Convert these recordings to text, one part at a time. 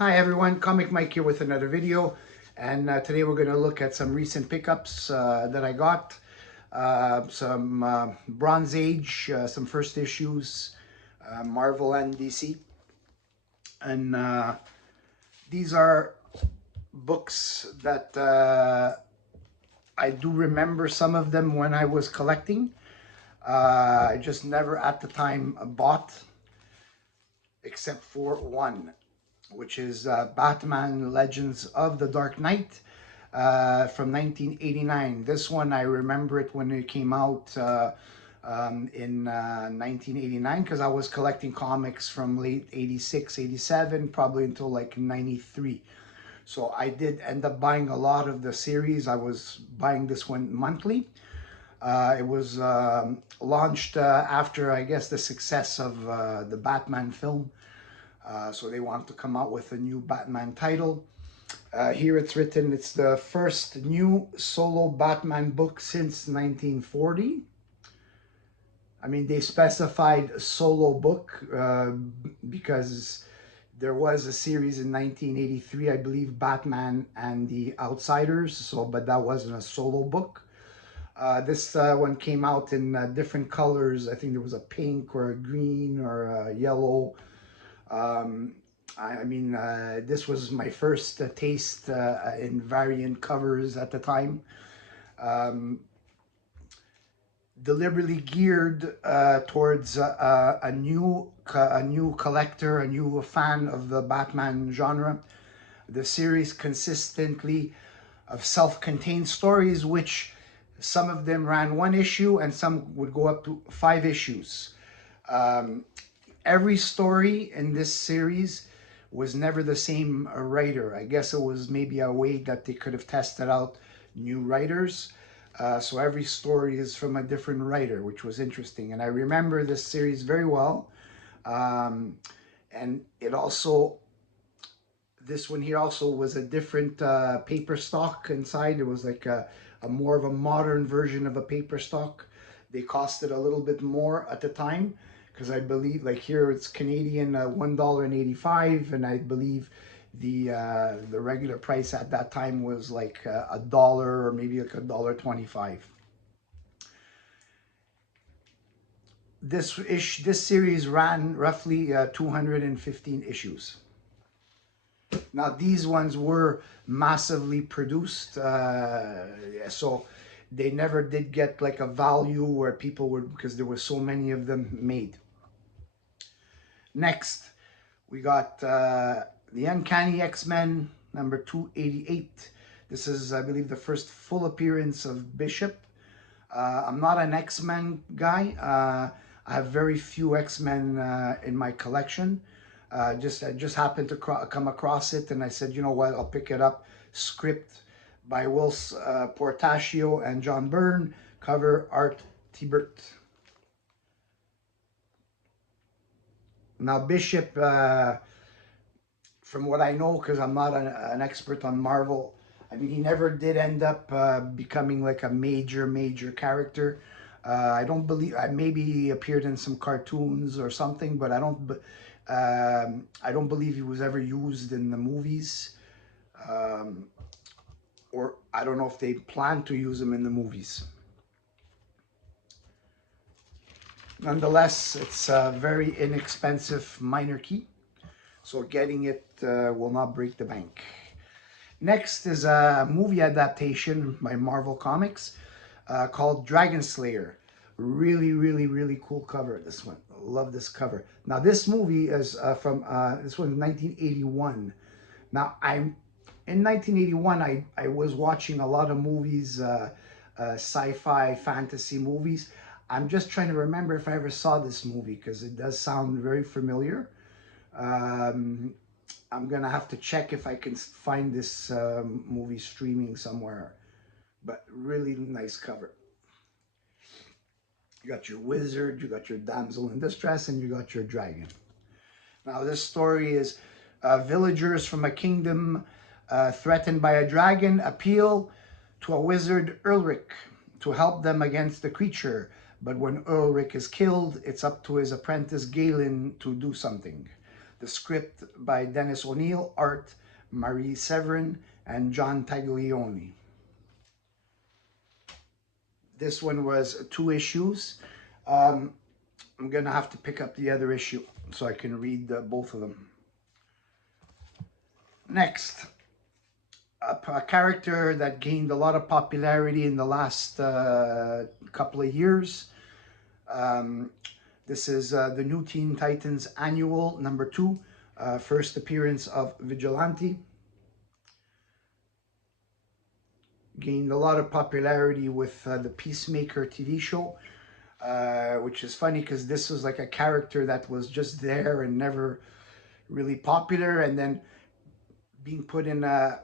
Hi everyone, Comic Mike here with another video, and today we're going to look at some recent pickups that I got. Some Bronze Age, some first issues, Marvel and DC. And these are books that I do remember some of them when I was collecting. I just never at the time bought, except for one, which is Batman Legends of the Dark Knight from 1989. This one, I remember it when it came out in 1989 because I was collecting comics from late 86, 87, probably until like 93. So I did end up buying a lot of the series. I was buying this one monthly. It was launched after, I guess, the success of the Batman film. So they want to come out with a new Batman title. Here it's written, it's the first new solo Batman book since 1940. I mean, they specified solo book because there was a series in 1983, I believe, Batman and the Outsiders. So, but that wasn't a solo book. This one came out in different colors. I think there was a pink or a green or a yellow. I mean, this was my first taste in variant covers at the time. Um, Deliberately geared towards a new collector, a new fan of the Batman genre. The series consistently of self-contained stories, which some of them ran one issue and some would go up to 5 issues. Um, every story in this series was never the same writer. I guess it was maybe a way that they could have tested out new writers. So every story is from a different writer, which was interesting. And I remember this series very well. Um, and it also, this one here also was a different paper stock inside. It was like a more of a modern version of a paper stock. They costed a little bit more at the time because I believe, like here it's Canadian $1.85, and I believe the regular price at that time was like a dollar or maybe like $1.25. This series ran roughly 215 issues. Now these ones were massively produced, so they never did get like a value where people were, because there were so many of them made. Next, we got the Uncanny X-Men number 288. This is, I believe, the first full appearance of Bishop. I'm not an X-Men guy. I have very few X-Men in my collection. I just happened to come across it, and I said, you know what, I'll pick it up. Script by Will Portacio and John Byrne. Cover Art Thibert. Now Bishop, from what I know, because I'm not an expert on Marvel, I mean, he never did end up becoming like a major character. I don't believe, maybe he appeared in some cartoons or something, but I don't believe he was ever used in the movies. Um, or I don't know if they plan to use him in the movies. Nonetheless, it's a very inexpensive minor key, so getting it will not break the bank. Next is a movie adaptation by Marvel Comics called Dragon Slayer. Really cool cover, this one. Love this cover. Now this movie is from, this one 1981. Now in 1981, I was watching a lot of movies, sci-fi, fantasy movies. I'm just trying to remember if I ever saw this movie because it does sound very familiar. Um, I'm gonna have to check if I can find this movie streaming somewhere, but really nice cover. You got your wizard, you got your damsel in distress, and you got your dragon. Now this story is villagers from a kingdom threatened by a dragon appeal to a wizard, Ulrich, to help them against the creature. But when Ulrich is killed, it's up to his apprentice Galen to do something. The script by Dennis O'Neil, art Marie Severin and John Taglioni. This one was 2 issues. I'm gonna have to pick up the other issue so I can read both of them. Next, a character that gained a lot of popularity in the last couple of years. This is the New Teen Titans Annual #2, first appearance of Vigilante. Gained a lot of popularity with the Peacemaker TV show, which is funny because this was like a character that was just there and never really popular, and then being put in the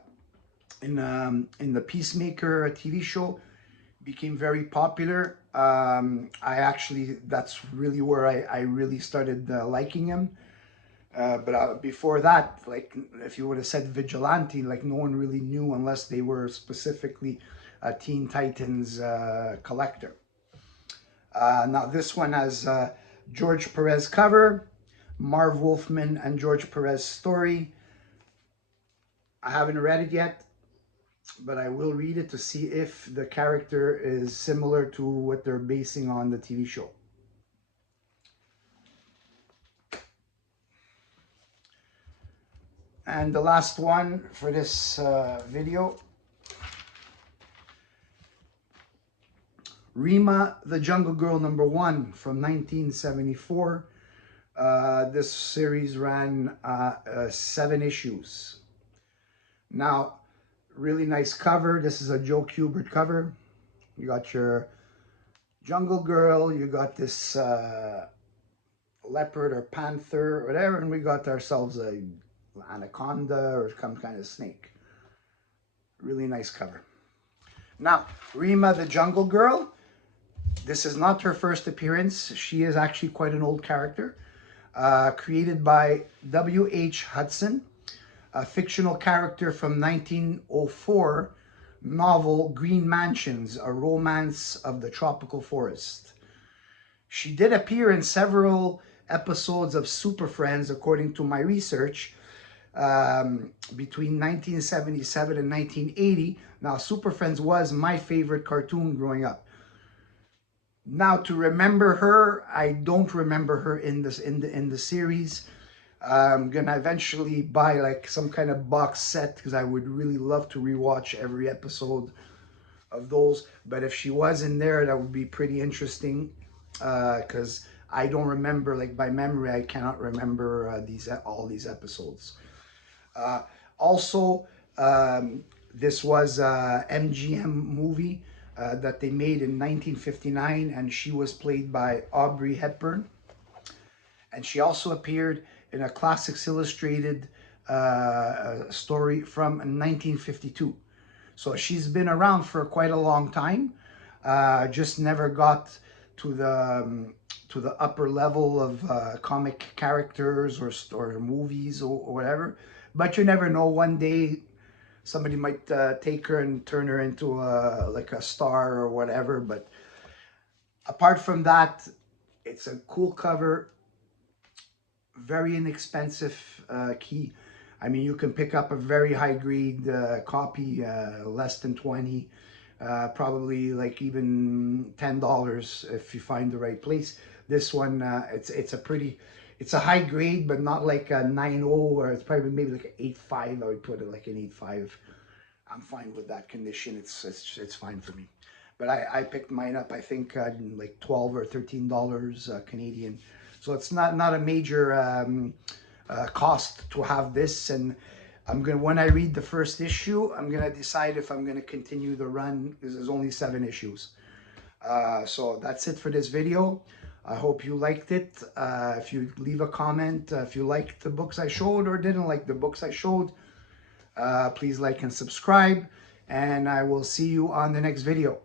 Peacemaker TV show became very popular. That's really where I really started liking him. But before that, like, if you would have said Vigilante, like, no one really knew unless they were specifically a Teen Titans collector. Now this one has George Perez cover, Marv Wolfman and George Perez story. I haven't read it yet, but I will read it to see if the character is similar to what they're basing on the TV show. And the last one for this video, Rima the Jungle Girl #1 from 1974. This series ran 7 issues. Now, really nice cover. This is a Joe Kubert cover. You got your Jungle Girl, you got this leopard or panther or whatever, and we got ourselves a anaconda or some kind of snake. Really nice cover. Now, Rima the Jungle Girl, this is not her first appearance. She is actually quite an old character. Created by W.H. Hudson, a fictional character from 1904 novel Green Mansions, A Romance of the Tropical Forest. She did appear in several episodes of Super Friends, according to my research, between 1977 and 1980. Now, Super Friends was my favorite cartoon growing up. Now, to remember her, I don't remember her in the series. I'm gonna eventually buy like some kind of box set because I would really love to rewatch every episode of those. But if she was in there, that would be pretty interesting, because I don't remember, like, by memory, I cannot remember all these episodes. Also, this was a MGM movie that they made in 1959, and she was played by Audrey Hepburn. And she also appeared in a Classics Illustrated story from 1952. So she's been around for quite a long time, just never got to the upper level of comic characters or movies or whatever. But you never know, one day somebody might take her and turn her into like a star or whatever. But apart from that, it's a cool cover, very inexpensive key. I mean, you can pick up a very high grade copy, less than 20, probably like even $10 if you find the right place. This one, it's a high grade, but not like a 9.0, or it's probably maybe like an 8.5. I would put it like an 8.5. I'm fine with that condition. It's fine for me. But I picked mine up, I think, like $12 or $13 Canadian. So it's not a major cost to have this. And when I read the first issue, I'm gonna decide if I'm gonna continue the run, because there's only 7 issues. So that's it for this video. I hope you liked it. If you leave a comment, if you liked the books I showed or didn't like the books I showed, please like and subscribe, and I will see you on the next video.